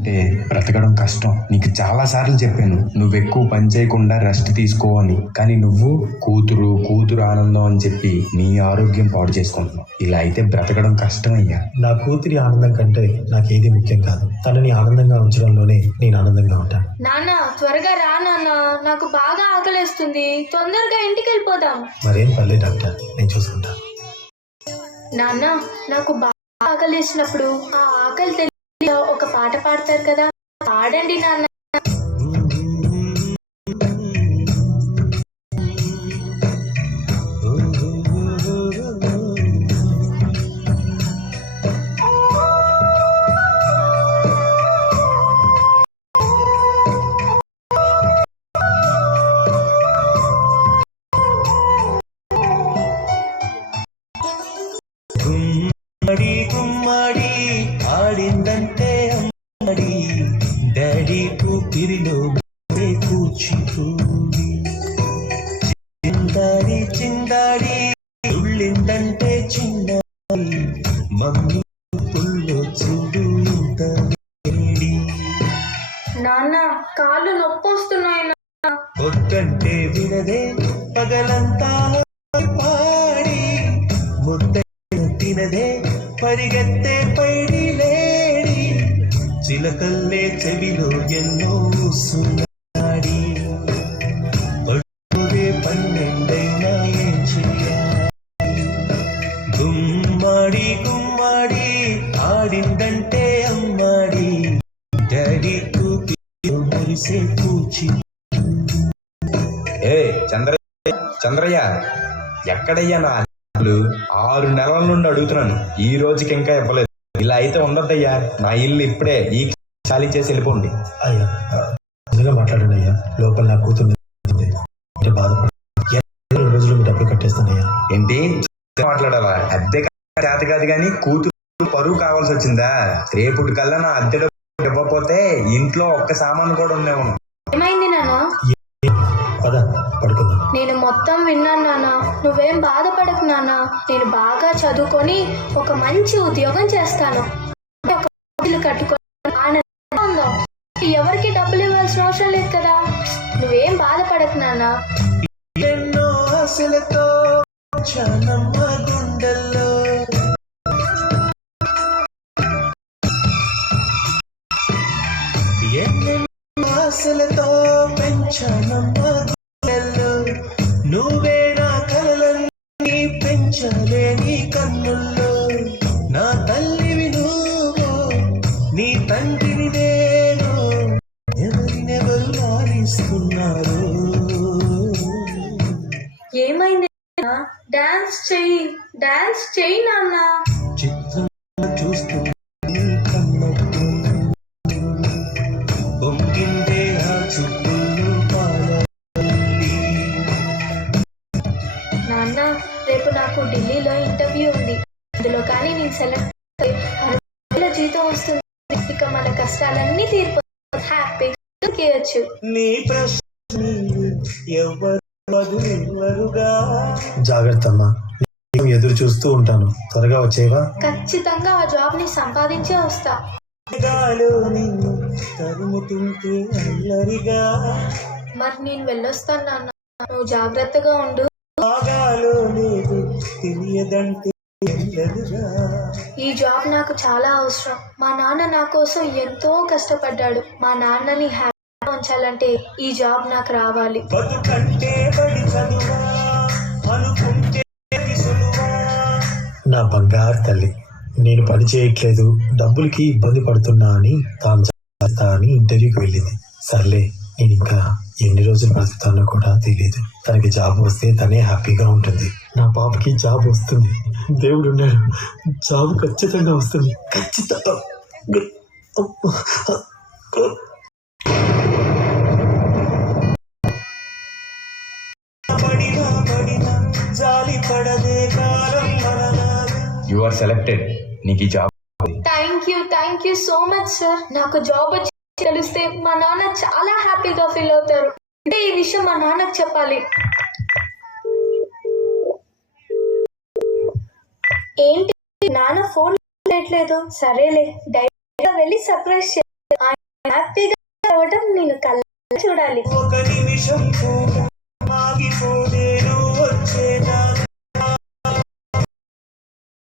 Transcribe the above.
అంటే బ్రతకడం కష్టం. నీకు చాలా సార్లు చెప్పాను నువ్వు ఎక్కువ పని చేయకుండా రెస్ట్ తీసుకో అని, కానీ నువ్వు కూతురు ఆనందం అని చెప్పి నీ ఆరోగ్యం పాడు చేసుకుంటున్నావు. ఇలా అయితే బ్రతకడం కష్టం అయ్యా. నా కూతురి ఆనందం కంటే నాకేది ముఖ్యం కాదు. తనని ఆనందంగా ఉంచడంలోనే నేను ఆనందంగా ఉంటాను. నాన్న త్వరగా రా నాన్న, నాకు బాగా ఆకలేస్తుంది, తొందరగా ఇంటికి వెళ్ళిపోదాం. మరేం పర్లేదు డాక్టర్, నేను చూసుకుంటా. నాన్న నాకు బాగా ఆకలేసినప్పుడు ఆ ఆకలి తెలియ ఒక పాట పాడతారు కదా, పాడండి నాన్న. గుమ్మడి గుమ్మడి ఆడిందంటే అమ్మడి, డాడీ కూపిరిలో కూచిపూడి, చిందాడి చిందాడి ఉళ్ళిందంటే చిన్నాడి, మమ్మీ పుల్లో చూడు ఇంత వేడి. నాన్న కాళ్ళు నొప్పొస్తున్నాయి. పొద్దంటే వినదే పగలంతా పాడి, ముద్ద తినదే పరిగెత్తే పైడి లేడి, చిలకల్లే చెవిలో ఎన్నో సున్నాడి, పడుకునే పన్నెండైనా ఏం చెయ్యాలి. గుమ్మాడి గుమ్మాడి ఆడిందంటే అమ్మాడి, డాడీ కూపి మురిసే కూచి. చంద్రయ్య ఎక్కడయ్యా? నా 6 నెలల నుండి అడుగుతున్నాను, ఈ రోజుకి ఇంకా ఇవ్వలేదు. ఇలా అయితే ఉండద్దయ్యా. నా ఇల్లు ఇప్పుడే ఈ ఖాళీ చేసి వెళ్ళిపోండి. అయ్యా నిజంగా మాట్లాడండి అయ్యా, లోపల నా కూతురు బాధపడ రోజులు మీ డబ్బులు కట్టేస్తానయ్యా. ఏంటి మాట్లాడాలా? అద్దె చేత కాదు కానీ కూతురు పరువు కావాల్సి వచ్చిందా? రేపుటి కల్లా నా అద్దె డబ్బు ఇవ్వకపోతే ఇంట్లో ఒక్క సామాను కూడా ఉండేవు. ఏమైంది నాన్న? పద పడుకుందాం. నేను మొత్తం విన్నాను నాన్న, నువ్వేం బాధపడకు నాన్న. నేను బాగా చదువుకొని ఒక మంచి ఉద్యోగం చేస్తాను, ఒక ఇల్లు కట్టుకొని ఆనందంగా ఉందాం. ఎవరికి డబ్బులు ఇవ్వాల్సిన అవసరం లేదు కదా. నువ్వేం బాధపడకు నాన్న. ఎన్నో ఆశలతో చానమ్మ గుండెల్లో, ఎన్నెన్నో ఆశలతో పెంచానమ్మ గుండెల్లో, నువ్వే నా కలలన్నీ పెంచాలే నీ కన్నుల్లో. నా తల్లివి నువ్వు, నీ తండ్రిని నేను, ఎవరినెవరు లాలిస్తున్నారు. ఏమైంది? డాన్స్ చెయ్యి, డాన్స్ చెయ్యి నాన్న. చిత్రం చూస్తూ నీ కన్నట్టు బొంగిందే ఆ చుట్టూ పాలి. నాన్న రేపు నాకు ఢిల్లీలో ఇంటర్వ్యూ ఉంది, అందులో కానీ నేను సెలెక్ట్ అయ్యి జీతం వస్తుంది. ఇక మన కష్టాలన్నీ తీరిపోతాయి, హ్యాపీగా చేయొచ్చు. నీ ప్రశ్న ఎవరు వదులెవరుగా. జాగ్రత్త అమ్మా, ఎదురు చూస్తూ ఉంటాను. త్వరగా వచ్చేవా? ఖచ్చితంగా ఆ జాబ్ ని సంపాదించే వస్తా. నిన్ను తరుముతుంటే అల్లరిగా, మరి నేను వెళ్ళొస్తాను నాన్న, నువ్వు జాగ్రత్తగా ఉండు. ఆగాలో లేదు తెలియదంటే ఎల్లరుగా. ఈ జాబ్ నాకు చాలా అవసరం. మా నాన్న నా కోసం ఎంతో కష్టపడ్డాడు. మా నాన్నని హ్యాపీగా ఉంచాలంటే ఈ జాబ్ నాకు రావాలి. బతుకంటే బడి చదువా అనుకుంటే సులువా. నా బంగారు తల్లి, నేను పని చేయట్లేదు, డబ్బులకి ఇబ్బంది పడుతున్నా అని తాను చేస్తా అని ఇంటర్వ్యూకి వెళ్ళింది. సర్లే, నేను ఇంకా ఎన్ని రోజులు బ్రతుకుతానో కూడా తెలియదు. తనకి జాబ్ వస్తే తనే హ్యాపీగా ఉంటుంది. నా పాపకి జాబ్ వస్తుంది, దేవుడు ఉన్నాడు, జాబ్ ఖచ్చితంగా వస్తుంది. ఖచ్చితంగా. You are selected. నీకు ఈ job. Thank you so much sir. నాకు జాబ్ వచ్చి తెలిస్తే మా నాన్న చాలా హ్యాపీగా ఫీల్ అవుతారు. అంటే ఈ విషయం మా నాన్నకు చెప్పాలి. ఏంటి నాన్న ఫోన్ చేయట్లేదు? సరేలే, డైరెక్ట్గా వెళ్ళి సర్ప్రైజ్ ఆయన హ్యాపీగా రావటం నేను కళ్ళ చూడాలి. ఒక నిమిషం కూడా